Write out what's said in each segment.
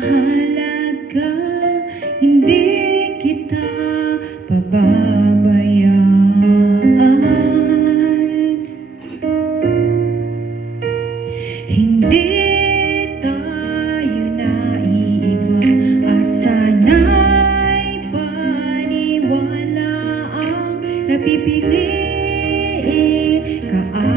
mahalaga, hindi kita pababayaan. Hindi tayo naiiba at sana'y paniwala ang napipili kaaraw-araw.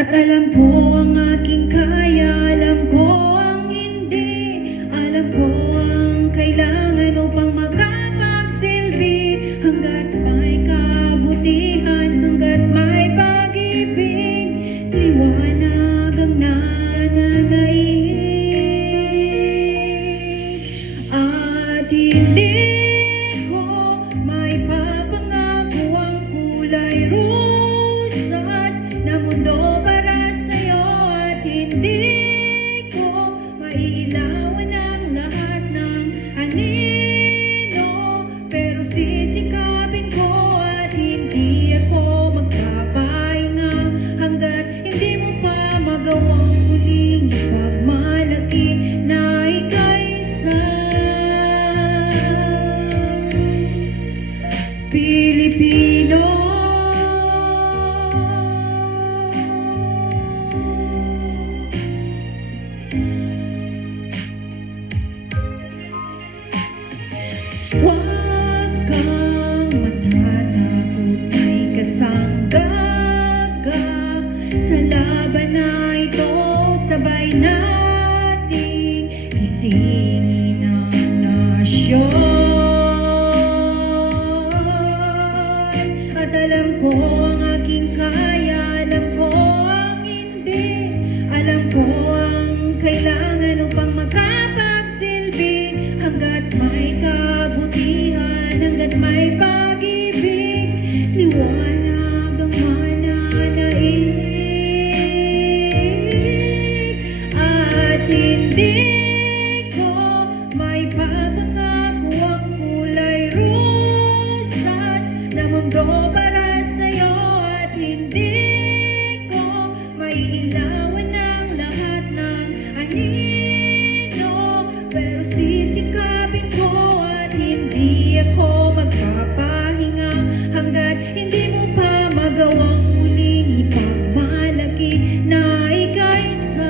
At alam ko ang aking kaya, alam ko ang hindi, alam ko ang kailangan upang makapagsilbi. Hanggat may kabutihan, hanggat may pag-ibig, liwanag ang nananaig. At hindi ko may papangako ang kulay rosas na mundo para sa'yo. At hindi ko maiilawan ang lahat ng anino, pero sisikapin ko at hindi ako magpapahinga hanggat hindi mo pa magawang muling ipagmalaki na ika'y isang Pilipino. Huwag kang matatakot, may kasanggaga sa laban na ito. Sabay nating gisingin ang nasyon. At alam ko ang aking kaya, alam ko ang hindi, alam ko ang kailangan upang makapagsilbi. Hanggat may kabutihan, hanggat may pag-ibig, liwanag ang mananaig. At hindi ko may papangako ang kulay rosas na mundo para sa'yo. At hindi ko maiilawan ang lahat ng anino, pero sisikapin ko at hindi ako magpapahinga hanggat hindi mo pa magawang muling ipagmalaki na ika'y isang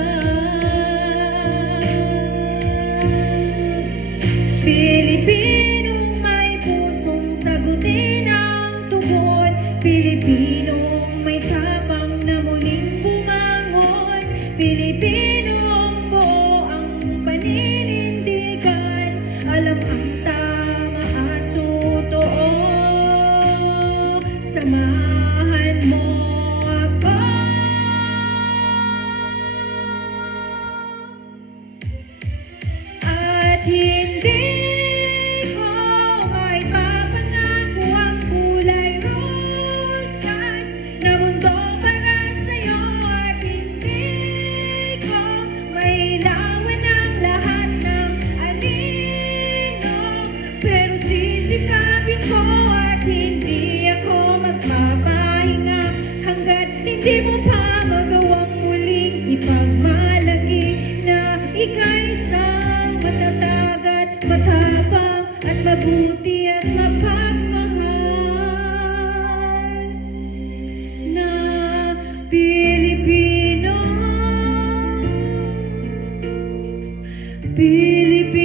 Pilipinong may pusong sagutin ang tugon, Pilipinong may tapang na muling bumangon, Pilipinong buo ang paninindigan, alam ang tama at totoo. Samahan mo ako. At hindi ko may papangako ang kulay rosas na mundo para sa'yo. At hindi ko mailawan ang lahat ng anino, pero sisikapin ko at hindi ako magpapahinga hanggat hindi mo pa magawang muling ipagmalaki na ika'y isang matatag at matapang at mabuti at mapagmahal na Pilipino. Pilipino.